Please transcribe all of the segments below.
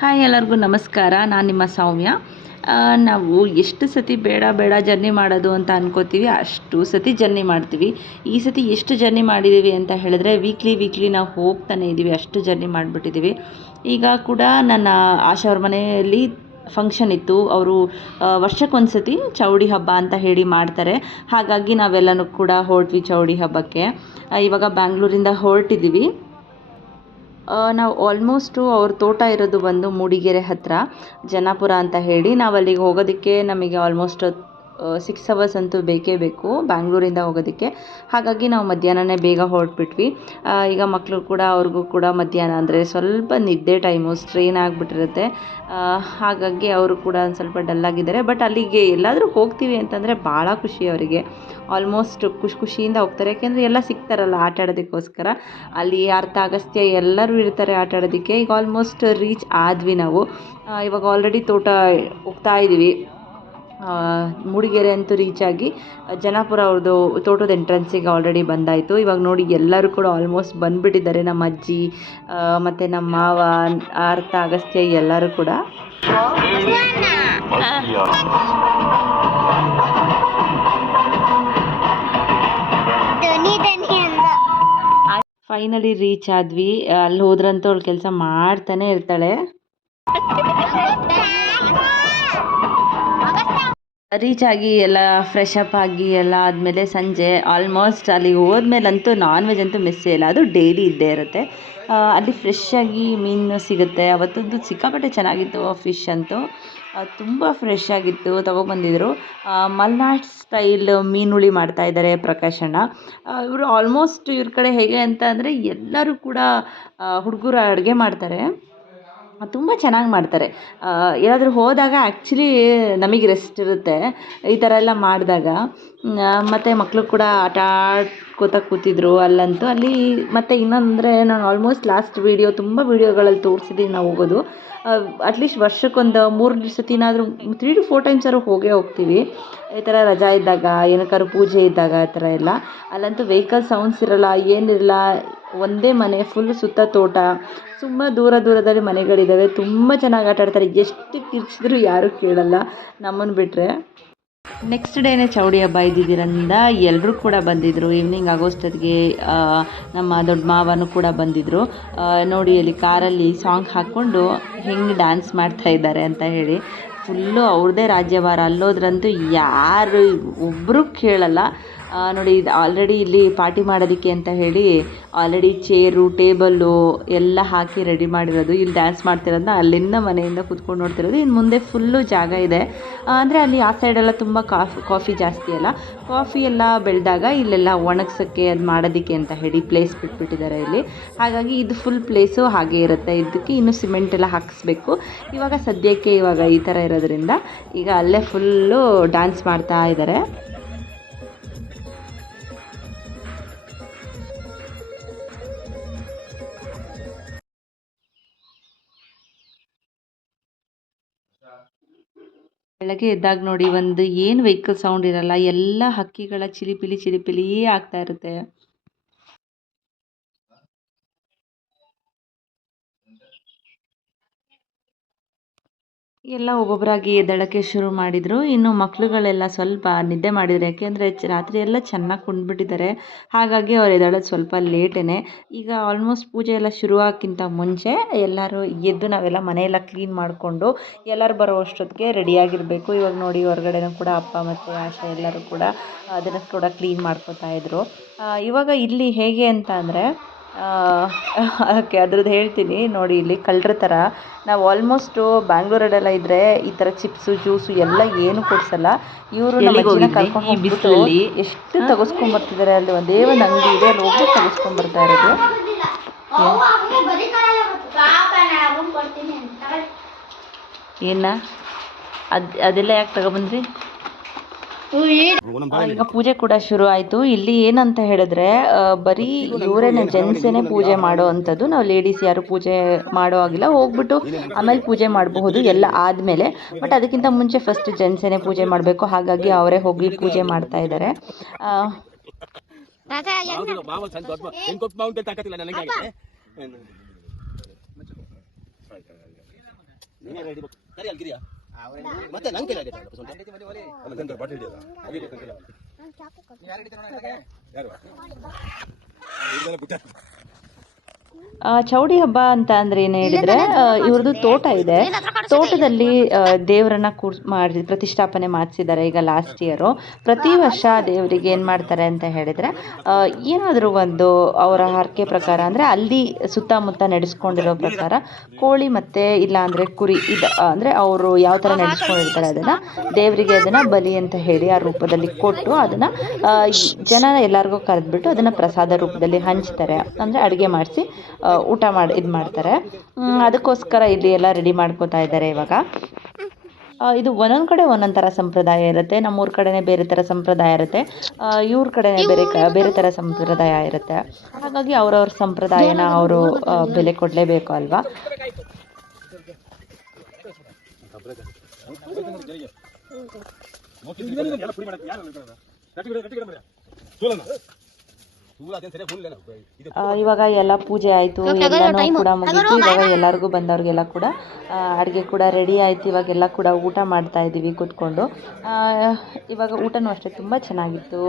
Hi ಎಲ್ಲರಿಗೂ ನಮಸ್ಕಾರ, ನಾನು ನಿಮ್ಮ ಸೌಮ್ಯ. ನಾವು ಎಷ್ಟು ಸತಿ ಬೇಡ ಬೇಡ ಜರ್ನಿ ಮಾಡೋದು ಅಂತ ಅನ್ಕೋತೀವಿ, ಅಷ್ಟು ಸತಿ ಜರ್ನಿ ಮಾಡ್ತೀವಿ. ಈ ಸತಿ ಎಷ್ಟು ಜರ್ನಿ ಮಾಡಿದ್ದೀವಿ ಅಂತ ಹೇಳಿದ್ರೆ ವೀಕ್ಲಿ ವೀಕ್ಲಿ ನಾವು ಹೋಗ್ತಾನೆ ಇದ್ದೀವಿ ಅಷ್ಟು ಜರ್ನಿ ಮಾಡಿಬಿಟ್ಟಿದ್ದೀವಿ. ಈಗ ಕೂಡ ನನ್ನ ಆಶಾ ಅವ್ರ ಮನೆಯಲ್ಲಿ ಫಂಕ್ಷನ್ ಇತ್ತು. ಅವರು ವರ್ಷಕ್ಕೊಂದು ಸತಿ ಚೌಡಿ ಹಬ್ಬ ಅಂತ ಹೇಳಿ ಮಾಡ್ತಾರೆ. ಹಾಗಾಗಿ ನಾವೆಲ್ಲನೂ ಕೂಡ ಹೊರಟ್ವಿ ಚೌಡಿ ಹಬ್ಬಕ್ಕೆ. ಇವಾಗ ಬ್ಯಾಂಗ್ಳೂರಿಂದ ಹೊರಟಿದ್ದೀವಿ. ನಾವು ಆಲ್ಮೋಸ್ಟು ಅವ್ರ ತೋಟ ಇರೋದು ಬಂದು ಮೂಡಿಗೆರೆ ಹತ್ತಿರ ಜನಾಪುರ ಅಂತ ಹೇಳಿ ನಾವು ಅಲ್ಲಿಗೆ ಹೋಗೋದಕ್ಕೆ ನಮಗೆ ಆಲ್ಮೋಸ್ಟ್ ಸಿಕ್ಸ್ ಅವರ್ಸ್ ಅಂತೂ ಬೇಕೇ ಬೇಕು ಬ್ಯಾಂಗ್ಳೂರಿಂದ ಹೋಗೋದಕ್ಕೆ. ಹಾಗಾಗಿ ನಾವು ಮಧ್ಯಾಹ್ನನೇ ಬೇಗ ಹೊರಟ್ಬಿಟ್ವಿ. ಈಗ ಮಕ್ಕಳು ಕೂಡ ಅವ್ರಿಗೂ ಕೂಡ ಮಧ್ಯಾಹ್ನ ಅಂದರೆ ಸ್ವಲ್ಪ ನಿದ್ದೆ ಟೈಮು ಸ್ಟ್ರೈನ್ ಆಗಿಬಿಟ್ಟಿರುತ್ತೆ. ಹಾಗಾಗಿ ಅವರು ಕೂಡ ಒಂದು ಸ್ವಲ್ಪ ಡಲ್ಲಾಗಿದ್ದಾರೆ ಬಟ್ ಅಲ್ಲಿಗೆ ಎಲ್ಲಾದರೂ ಹೋಗ್ತೀವಿ ಅಂತಂದರೆ ಭಾಳ ಖುಷಿ ಅವರಿಗೆ. ಆಲ್ಮೋಸ್ಟ್ ಖುಷಿ, ಖುಷಿಯಿಂದ ಹೋಗ್ತಾರೆ. ಯಾಕೆಂದರೆ ಎಲ್ಲ ಸಿಗ್ತಾರಲ್ಲ ಆಟ ಆಡೋದಕ್ಕೋಸ್ಕರ. ಅಲ್ಲಿ ಅರ್ಥ ಅಗಸ್ತ್ಯ ಎಲ್ಲರೂ ಇರ್ತಾರೆ ಆಟ ಆಡೋದಕ್ಕೆ. ಈಗ ಆಲ್ಮೋಸ್ಟ್ ರೀಚ್ ಆದ್ವಿ ನಾವು. ಇವಾಗ ಆಲ್ರೆಡಿ ತೋಟ ಹೋಗ್ತಾ ಇದ್ದೀವಿ ಮೂಡಿಗೆರೆ ಅಂತೂ ರೀಚ್ ಆಗಿ ಜನಾಪುರ ಅವ್ರದ್ದು ತೋಟದ ಎಂಟ್ರೆನ್ಸಿಗೆ ಆಲ್ರೆಡಿ ಬಂದಾಯಿತು. ಇವಾಗ ನೋಡಿ ಎಲ್ಲರೂ ಕೂಡ ಆಲ್ಮೋಸ್ಟ್ ಬಂದುಬಿಟ್ಟಿದ್ದಾರೆ. ನಮ್ಮ ಅಜ್ಜಿ ಮತ್ತು ನಮ್ಮ ಮಾವ ಅರ್ಥ ಅಗಸ್ತ್ಯ, ಎಲ್ಲರೂ ಕೂಡ. ಫೈನಲಿ ರೀಚ್ ಆದ್ವಿ. ಅಲ್ಲಿ ಹೋದ್ರಂತೂ ಅವಳು ಕೆಲಸ ಮಾಡ್ತಾನೆ ಇರ್ತಾಳೆ. ರೀಚ್ ಆಗಿ ಎಲ್ಲ ಫ್ರೆಶ್ ಅಪ್ ಆಗಿ ಎಲ್ಲ ಆದಮೇಲೆ ಸಂಜೆ ಆಲ್ಮೋಸ್ಟ್ ಅಲ್ಲಿಗೆ ಹೋದ್ಮೇಲಂತೂ ನಾನ್ ವೆಜ್ ಅಂತೂ ಮಿಸ್ಸೇ ಇಲ್ಲ. ಅದು ಡೈಲಿ ಇದ್ದೇ ಇರುತ್ತೆ. ಅಲ್ಲಿ ಫ್ರೆಶ್ ಆಗಿ ಮೀನು ಸಿಗುತ್ತೆ. ಅವತ್ತದ್ದು ಸಿಕ್ಕಾಪಟ್ಟೆ ಚೆನ್ನಾಗಿತ್ತು ಫಿಶ್ ಅಂತೂ. ತುಂಬ ಫ್ರೆಶ್ ಆಗಿತ್ತು. ತೊಗೊಬಂದಿದ್ರು. ಮಲ್ನಾಡ್ ಸ್ಟೈಲ್ ಮೀನುಳಿ ಮಾಡ್ತಾ ಇದ್ದಾರೆ ಪ್ರಕಾಶ್ ಅಣ್ಣ. ಇವರು ಆಲ್ಮೋಸ್ಟ್ ಇವ್ರ ಕಡೆ ಹೇಗೆ ಅಂತ ಅಂದರೆ ಎಲ್ಲರೂ ಕೂಡ ಹುಡುಗರು ಅಡುಗೆ ಮಾಡ್ತಾರೆ. ತುಂಬ ಚೆನ್ನಾಗಿ ಮಾಡ್ತಾರೆ. ಏನಾದರೂ ಹೋದಾಗ ಆ್ಯಕ್ಚುಲಿ ನಮಗೆ ರೆಸ್ಟ್ ಇರುತ್ತೆ. ಈ ಥರ ಎಲ್ಲ ಮಾಡಿದಾಗ ಮತ್ತು ಮಕ್ಕಳು ಕೂಡ ಆಟ ಆಡ್ಕೋತಾ ಕೂತಿದ್ರು ಅಲ್ಲಂತೂ ಅಲ್ಲಿ ಮತ್ತು ಇನ್ನೊಂದರೆ ನಾನು ಆಲ್ಮೋಸ್ಟ್ ಲಾಸ್ಟ್ ವೀಡಿಯೋ ತುಂಬ ವೀಡಿಯೋಗಳಲ್ಲಿ ತೋರಿಸಿದ್ದೀನಿ ನಾವು ಹೋಗೋದು. ಅಟ್ಲೀಸ್ಟ್ ವರ್ಷಕ್ಕೊಂದು ಮೂರು ಸತಿನಾದರೂ ತ್ರೀ ಟು ಫೋರ್ ಟೈಮ್ಸ್ ಆದ್ರೂ ಹೋಗೇ ಹೋಗ್ತೀವಿ. ಈ ಥರ ರಜಾ ಇದ್ದಾಗ, ಏನಕ್ಕಾದ್ರು ಪೂಜೆ ಇದ್ದಾಗ ಆ ಥರ ಎಲ್ಲ. ಅಲ್ಲಂತೂ ವೆಹಿಕಲ್ ಸೌಂಡ್ಸ್ ಇರಲ್ಲ, ಏನಿರಲ್ಲ ಒಂದೇ ಮನೆ ಫುಲ್ ಸುತ್ತ ತೋಟ. ತುಂಬ ದೂರ ದೂರದಲ್ಲಿ ಮನೆಗಳಿದ್ದಾವೆ ತುಂಬ ಚೆನ್ನಾಗಿ ಆಟ ಆಡ್ತಾರೆ. ಎಷ್ಟು ಕಿರ್ಚಿದ್ರು ಯಾರೂ ಕೇಳಲ್ಲ. ನಮ್ಮನ್ನು ಬಿಟ್ಟರೆ ನೆಕ್ಸ್ಟ್ ಡೇನೇ ಚೌಡಿ ಹಬ್ಬ ಇದ್ದಿದ್ದರಿಂದ ಎಲ್ಲರೂ ಕೂಡ ಬಂದಿದ್ದರು ಈವ್ನಿಂಗ್ ಆಗೋಷ್ಟೊತ್ತಿಗೆ ನಮ್ಮ ದೊಡ್ಡ ಮಾವನು ಕೂಡ ಬಂದಿದ್ದರು ನೋಡಿ ಅಲ್ಲಿ ಕಾರಲ್ಲಿ ಸಾಂಗ್ ಹಾಕ್ಕೊಂಡು ಹೆಂಗೆ ಡ್ಯಾನ್ಸ್ ಮಾಡ್ತಾ ಇದ್ದಾರೆ ಅಂತ ಹೇಳಿ. ಫುಲ್ಲು ಅವ್ರದ್ದೇ ರಾಜ್ಯವಾರ. ಅಲ್ಲೋದ್ರಂತೂ ಯಾರು ಒಬ್ಬರು ಕೇಳಲ್ಲ. ನೋಡಿ, ಇದು ಆಲ್ರೆಡಿ ಇಲ್ಲಿ ಪಾರ್ಟಿ ಮಾಡೋದಕ್ಕೆ ಅಂತ ಹೇಳಿ ಆಲ್ರೆಡಿ ಚೇರು ಟೇಬಲ್ಲು ಎಲ್ಲ ಹಾಕಿ ರೆಡಿ ಮಾಡಿರೋದು. ಇಲ್ಲಿ ಡ್ಯಾನ್ಸ್ ಮಾಡ್ತಿರೋದನ್ನ ಅಲ್ಲಿಂದ ಮನೆಯಿಂದ ಕೂತ್ಕೊಂಡು ನೋಡ್ತಿರೋದು. ಇನ್ನು ಮುಂದೆ ಫುಲ್ಲು ಜಾಗ ಇದೆ. ಅಂದರೆ ಅಲ್ಲಿ ಆ ಸೈಡೆಲ್ಲ ತುಂಬ ಕಾಫಿ ಕಾಫಿ ಜಾಸ್ತಿ ಅಲ್ಲ. ಕಾಫಿ ಎಲ್ಲ ಬೆಳೆದಾಗ ಇಲ್ಲೆಲ್ಲ ಒಣಗ್ಸೋಕ್ಕೆ ಅದು ಮಾಡೋದಕ್ಕೆ ಅಂತ ಹೇಳಿ ಪ್ಲೇಸ್ ಬಿಟ್ಬಿಟ್ಟಿದ್ದಾರೆ ಇಲ್ಲಿ. ಹಾಗಾಗಿ ಇದು ಫುಲ್ ಪ್ಲೇಸು ಹಾಗೆ ಇರುತ್ತೆ. ಇದಕ್ಕೆ ಇನ್ನು ಸಿಮೆಂಟ್ ಎಲ್ಲ ಹಾಕಿಸ್ಬೇಕು. ಇವಾಗ ಸದ್ಯಕ್ಕೆ ಇವಾಗ ಈ ಥರ ಇರೋದ್ರಿಂದ ಈಗ ಅಲ್ಲೇ ಫುಲ್ಲು ಡ್ಯಾನ್ಸ್ ಮಾಡ್ತಾ ಇದ್ದಾರೆ. ಬೆಳಗ್ಗೆ ಎದ್ದಾಗ ನೋಡಿ ಒಂದು ಏನು ವೆಹಿಕಲ್ ಸೌಂಡ್ ಇರಲ್ಲ ಎಲ್ಲ ಹಕ್ಕಿಗಳ ಚಿಲಿಪಿಲಿ ಚಿಲಿಪಿಲಿ ಆಗ್ತಾ ಇರುತ್ತೆ. ಎಲ್ಲ ಒಬ್ಬೊಬ್ಬರಾಗಿ ಎದ್ದೇಳೋಕ್ಕೆ ಶುರು ಮಾಡಿದರು. ಇನ್ನು ಮಕ್ಕಳುಗಳೆಲ್ಲ ಸ್ವಲ್ಪ ನಿದ್ದೆ ಮಾಡಿದ್ರು. ಯಾಕೆಂದರೆ ರಾತ್ರಿ ಎಲ್ಲ ಚೆನ್ನಾಗಿ ಕುಂಡ್ಬಿಟ್ಟಿದ್ದಾರೆ ಹಾಗಾಗಿ ಅವ್ರು ಎದ್ದೇಳೋದು ಸ್ವಲ್ಪ ಲೇಟೇ ಈಗ ಆಲ್ಮೋಸ್ಟ್ ಪೂಜೆ ಎಲ್ಲ ಶುರುವಾಗೋಕ್ಕಿಂತ ಮುಂಚೆ ಎಲ್ಲರೂ ಎದ್ದು ನಾವೆಲ್ಲ ಮನೆಯೆಲ್ಲ ಕ್ಲೀನ್ ಮಾಡಿಕೊಂಡು ಎಲ್ಲರೂ ಬರೋ ಅಷ್ಟೊತ್ತಿಗೆ ರೆಡಿಯಾಗಿರಬೇಕು. ಇವಾಗ ನೋಡಿ ಹೊರಗಡೆನೂ ಕೂಡ ಅಪ್ಪ ಮತ್ತು ಆಶಾ ಎಲ್ಲರೂ ಕೂಡ ಅದನ್ನು ಕೂಡ ಕ್ಲೀನ್ ಮಾಡ್ಕೋತಾ ಇದ್ರು. ಇವಾಗ ಇಲ್ಲಿ ಹೇಗೆ ಅಂತ ಅಂದರೆ ಓಕೆ ಅದ್ರದ್ದು ಹೇಳ್ತೀನಿ. ನೋಡಿ ಇಲ್ಲಿ ಕಳ್ಳರ ಥರ. ನಾವು ಆಲ್ಮೋಸ್ಟು ಬ್ಯಾಂಗ್ಳೂರಲ್ಲೆಲ್ಲ ಇದ್ದರೆ ಈ ಥರ ಚಿಪ್ಸು ಜ್ಯೂಸು ಎಲ್ಲ ಏನು ಕೊಡಿಸಲ್ಲ. ಇವರು ನಮ್ಮ ಕರ್ಕೊಂಡು ಹೋಗ್ಬಿಟ್ಟು ಎಷ್ಟು ತೆಗೆಸ್ಕೊಂಬರ್ತಿದ್ದಾರೆ ಅಲ್ಲಿ ಒಂದೇ ಒಂದು ಅಂಗಡಿ ಇದೆ ಅಲ್ಲಿ ಹೋಗಿ ತೆಗೆಸ್ಕೊಂಬರ್ತಾ ಇರೋದು. ಏನ? ಅದು ಅದೆಲ್ಲ ಯಾಕೆ ತಗೊಬಂದ್ರಿ? ಈಗ ಪೂಜೆ ಕೂಡ ಶುರು ಆಯಿತು. ಇಲ್ಲಿ ಏನಂತ ಹೇಳಿದ್ರೆ ಬರೀ ಇವರೇನೆ ಜೆಂಟ್ಸೇನೆ ಪೂಜೆ ಮಾಡೋ ಅಂಥದ್ದು. ನಾವು ಲೇಡೀಸ್ ಯಾರು ಪೂಜೆ ಮಾಡೋ ಆಗಿಲ್ಲ ಹೋಗ್ಬಿಟ್ಟು ಆಮೇಲೆ ಪೂಜೆ ಮಾಡಬಹುದು ಎಲ್ಲ ಆದಮೇಲೆ. ಬಟ್ ಅದಕ್ಕಿಂತ ಮುಂಚೆ ಫಸ್ಟ್ ಜೆಂಟ್ಸೇನೆ ಪೂಜೆ ಮಾಡಬೇಕು. ಹಾಗಾಗಿ ಅವರೇ ಹೋಗಿ ಪೂಜೆ ಮಾಡ್ತಾ ಇದ್ದಾರೆ? ಆ, ಮತ್ತೆ ನಂಗೆ ಕೈಲಿ ಹಿಡಿಯೋದ ಯಾರು ಚೌಡಿ ಹಬ್ಬ ಅಂತ ಅಂದ್ರೆ ಏನ್ ಹೇಳಿದ್ರೆ ಇವ್ರದ್ದು ತೋಟ ಇದೆ. ತೋಟದಲ್ಲಿ ದೇವರನ್ನ ಕೂರ್ಸ್ ಮಾಡಿ ಪ್ರತಿಷ್ಠಾಪನೆ ಮಾಡಿಸಿದ್ದಾರೆ ಈಗ ಲಾಸ್ಟ್ ಇಯರು ಪ್ರತಿ ವರ್ಷ ದೇವರಿಗೆ ಏನು ಮಾಡ್ತಾರೆ ಅಂತ ಹೇಳಿದ್ರೆ ಏನಾದರೂ ಒಂದು ಅವರ ಹರಕೆ ಪ್ರಕಾರ ಅಂದ್ರೆ ಅಲ್ಲಿ ಸುತ್ತಮುತ್ತ ನಡೆಸ್ಕೊಂಡಿರೋ ಪ್ರಕಾರ ಕೋಳಿ ಮತ್ತೆ ಇಲ್ಲ ಅಂದರೆ ಕುರಿ ಇದು ಅಂದ್ರೆ ಅವರು ಯಾವ ತರ ನಡೆಸ್ಕೊಂಡಿರ್ತಾರೆ ಅದನ್ನ ದೇವರಿಗೆ ಅದನ್ನ ಬಲಿ ಅಂತ ಹೇಳಿ ಆ ರೂಪದಲ್ಲಿ ಕೊಟ್ಟು ಅದನ್ನು ಜನ ಎಲ್ಲರಿಗೂ ಕರೆದ್ಬಿಟ್ಟು ಅದನ್ನ ಪ್ರಸಾದ ರೂಪದಲ್ಲಿ ಹಂಚ್ತಾರೆ. ಅಂದ್ರೆ ಅಡುಗೆ ಮಾಡಿಸಿ ಊಟ ಮಾಡಿ, ಇದು ಮಾಡ್ತಾರೆ. ಅದಕ್ಕೋಸ್ಕರ ಇಲ್ಲಿ ಎಲ್ಲ ರೆಡಿ ಮಾಡ್ಕೋತಾ ಇದ್ದಾರೆ ಇವಾಗ. ಇದು ಒಂದೊಂದು ಕಡೆ ಒಂದೊಂದು ಥರ ಸಂಪ್ರದಾಯ ಇರುತ್ತೆ. ನಮ್ಮೂರ ಕಡೆನೇ ಬೇರೆ ಥರ ಸಂಪ್ರದಾಯ ಇರುತ್ತೆ. ಇವ್ರ ಕಡೆನೇ ಬೇರೆ ಬೇರೆ ಥರ ಸಂಪ್ರದಾಯ ಇರುತ್ತೆ. ಹಾಗಾಗಿ ಅವ್ರವ್ರ ಸಂಪ್ರದಾಯನ ಅವರು ಬೆಲೆ ಕೊಡಲೇಬೇಕು ಅಲ್ವಾ? ಇವಾಗ ಎಲ್ಲ ಪೂಜೆ ಆಯ್ತು ಎಲ್ಲನೂ ಕೂಡ ಮುಗೀತು. ಇವಾಗ ಎಲ್ಲರಿಗೂ ಬಂದವ್ರಿಗೆಲ್ಲ ಕೂಡ ಅಡುಗೆ ಕೂಡ ರೆಡಿ ಆಯಿತು. ಇವಾಗೆಲ್ಲ ಕೂಡ ಊಟ ಮಾಡ್ತಾ ಇದ್ದೀವಿ ಕುತ್ಕೊಂಡು. ಇವಾಗ ಊಟನೂ ಅಷ್ಟೇ ತುಂಬ ಚೆನ್ನಾಗಿತ್ತು.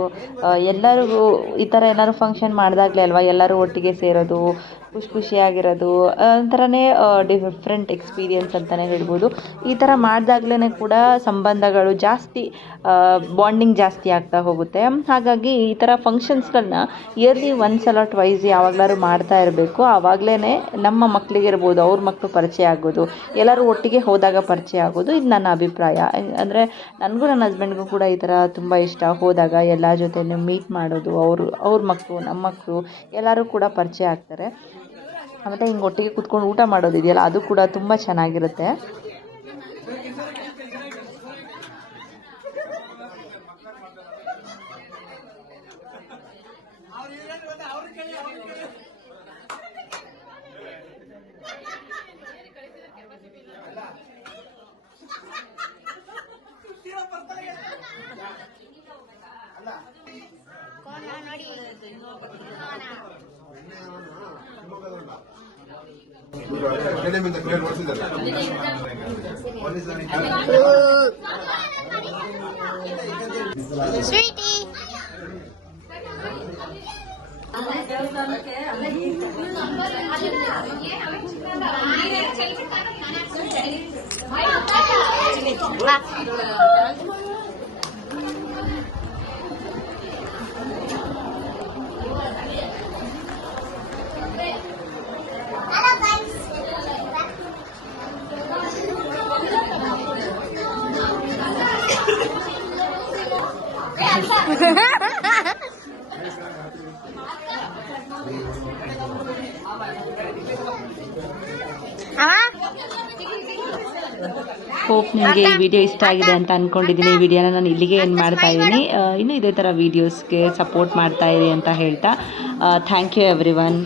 ಎಲ್ಲರಿಗೂ ಈ ಥರ ಏನಾದ್ರು ಫಂಕ್ಷನ್ ಮಾಡಿದಾಗಲೇ ಅಲ್ವಾ? ಎಲ್ಲರೂ ಒಟ್ಟಿಗೆ ಸೇರೋದು ಖುಷಿ ಖುಷಿಯಾಗಿರೋದು. ಒಂಥರನೇ ಡಿಫ್ರೆಂಟ್ ಎಕ್ಸ್ಪೀರಿಯನ್ಸ್ ಅಂತಲೇ ಹೇಳ್ಬೋದು. ಈ ಥರ ಮಾಡಿದಾಗ್ಲೇ ಕೂಡ ಸಂಬಂಧಗಳು ಜಾಸ್ತಿ ಬಾಂಡಿಂಗ್ ಜಾಸ್ತಿ ಆಗ್ತಾ ಹೋಗುತ್ತೆ. ಹಾಗಾಗಿ ಈ ಥರ ಫಂಕ್ಷನ್ಸ್ಗಳನ್ನ ಇಯರ್ಲಿ ಸಲ ಟ್ವೈಸ್ ಯಾವಾಗಲಾದ್ರು ಮಾಡ್ತಾ ಇರಬೇಕು. ಆವಾಗಲೇ ನಮ್ಮ ಮಕ್ಕಳಿಗಿರ್ಬೋದು ಅವ್ರ ಮಕ್ಕಳು ಪರಿಚಯ ಆಗೋದು, ಎಲ್ಲರೂ ಒಟ್ಟಿಗೆ ಹೋದಾಗ ಪರಿಚಯ ಆಗೋದು. ಇದು ನನ್ನ ಅಭಿಪ್ರಾಯ. ಅಂದರೆ ನನಗೂ ನನ್ನ ಹಸ್ಬೆಂಡ್ಗೂ ಕೂಡ ಈ ಥರ ತುಂಬ ಇಷ್ಟ. ಹೋದಾಗ ಎಲ್ಲ ಜೊತೆಯೂ ಮೀಟ್ ಮಾಡೋದು, ಅವರು, ಅವ್ರ ಮಕ್ಕಳು ನಮ್ಮ ಮಕ್ಕಳು ಎಲ್ಲರೂ ಕೂಡ ಪರಿಚಯ ಆಗ್ತಾರೆ. ಮತ್ತು ಹಿಂಗೆ ಒಟ್ಟಿಗೆ ಕೂತ್ಕೊಂಡು ಊಟ ಮಾಡೋದಿದೆಯಲ್ಲ ಅದು ಕೂಡ ತುಂಬ ಚೆನ್ನಾಗಿರುತ್ತೆ. academy the great person there. One is very Sweetie. Bye. Hope ನಿಮಗೆ ಈ ವಿಡಿಯೋ ಇಷ್ಟ ಆಗಿದೆ ಅಂತ ಅಂದ್ಕೊಂಡಿದ್ದೀನಿ ಈ ವಿಡಿಯೋನ ನಾನು ಇಲ್ಲಿಗೆ ಏನು ಮಾಡ್ತಾ ಇದ್ದೀನಿ. ಇನ್ನೂ ಇದೇ ಥರ ವೀಡಿಯೋಸ್ಗೆ ಸಪೋರ್ಟ್ ಮಾಡ್ತಾ ಇರಿ ಅಂತ ಹೇಳ್ತಾ. Thank you every one